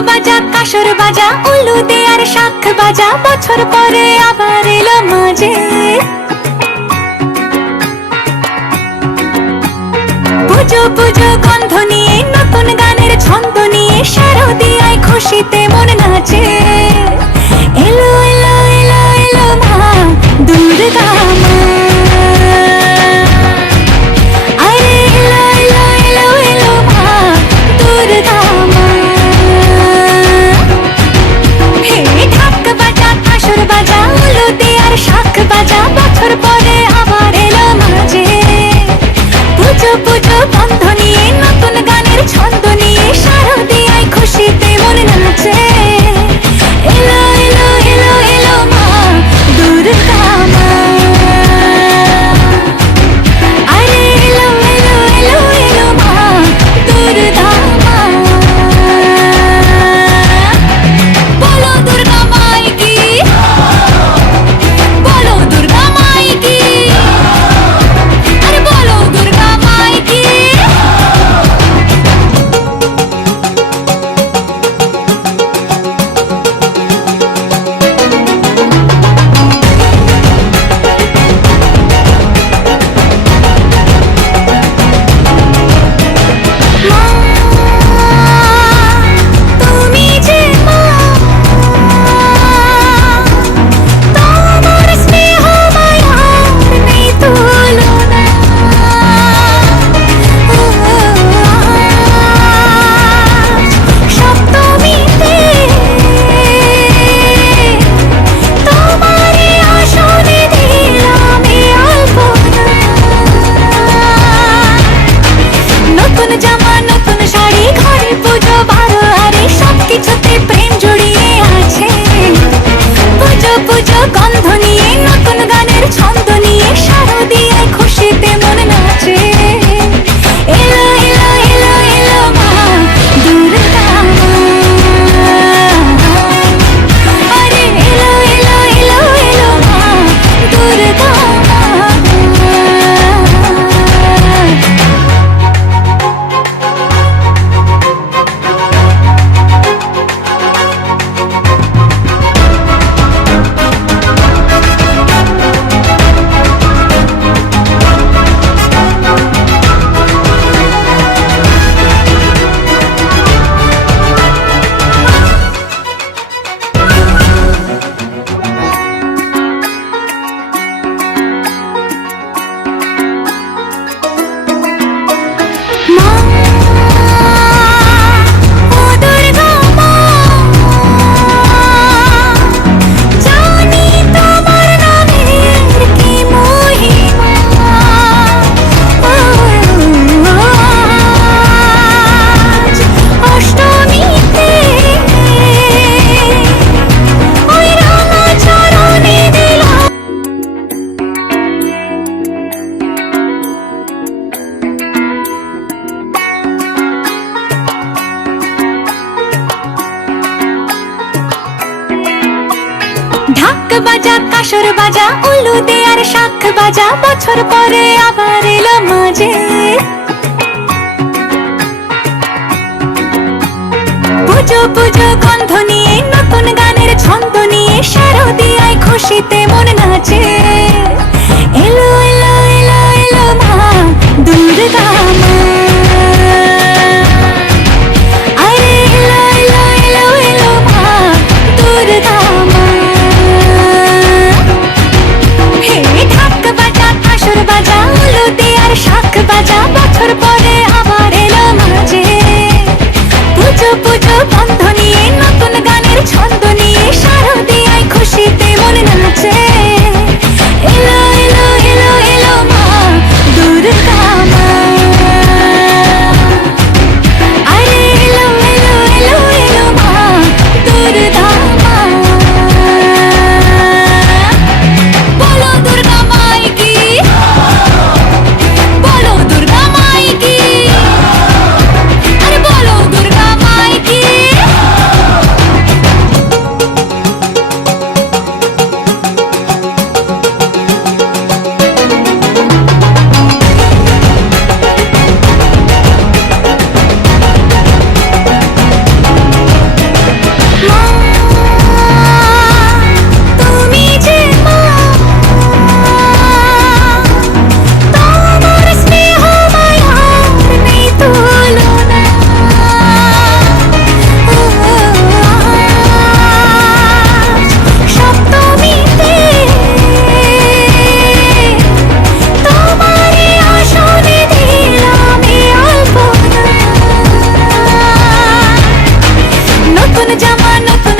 বাজা কাসর বাজা উলু দে আর শাখ বাজা, বছর পরে আবার এলো মাঝে। পুজো পুজো গন্ধ নিয়ে নতুন গানের ছন্দ নিয়ে শারদিয়ায় খুশিতে মন নাচে। এলো এলো এলো এলো মা দুর্গা মা, আরে এলো এলো এলো এলো মা দুর্গা মা। হে ঢাক বাজা কাসর বাজা উলু দে আর শাখ বাজা, বছর পরে আবার এলো মাঝে। পুজো পুজো বন্ধ নিয়ে নতুন গানের ছন্দ নিয়ে শারদিয়ায় খুশিতে মন নাচে। এলো এলো এলো এলো মা দুর্গা মা, আরে এলো এলো এলো এলো মা দুর্গা মা। বলো দুর্গা মাই কি, বলো দুর্গা মাই কি, আরে বলো দুর্গা মাই কি। তুমি যে মা, তোমার স্নেহ মায়ার নেই তুলনা। সপ্তমীতে তোমারই আসনে দিলাম এই আলপনা। নতুন জামা নতুন শাড়ি ঘরে পুজো বারো, আরে সবকিছুতে প্রেম জড়িয়ে আছে। পুজো পুজো গন্ধ নিয়ে নতুন গানের ছন্দ নিয়ে শারদিয়ায় খুশিতে মন নাচে। এলো এলো এলো এলো মা দুর্গা মা, আরে এলো এলো এলো এলো মা দুর্গা মা। মা ও দুর্গা মা, জানি তোমার নামের কি মহিমা। আজ অষ্টমীতে ওই রাঙা চরণে দিলাম। ঢাক বাজা কাসর বাজা উলু দে আর শাখ বাজা, বছর পরে আবার এলো মাঝে। পুজো পুজো গন্ধ নিয়ে নতুন গানের ছন্দ নিয়ে শারদিয়ায় খুশিতে মন নাচে। এলো এলো এলো এলো মা দুর্গা মা, আরে এলো এলো এলো এলো মা দুর্গা মা। হে ঢাক বাজা কাসর বাজা উলু দে আর শাখ বাজা, বছর পরে আবার এলো মাঝে। পুজো পুজো বন্ধ নিয়ে নতুন গানের ছন্দ নিয়ে শারদিয়ায় খুশিতে মন নাচে। নতুন জামা নতুন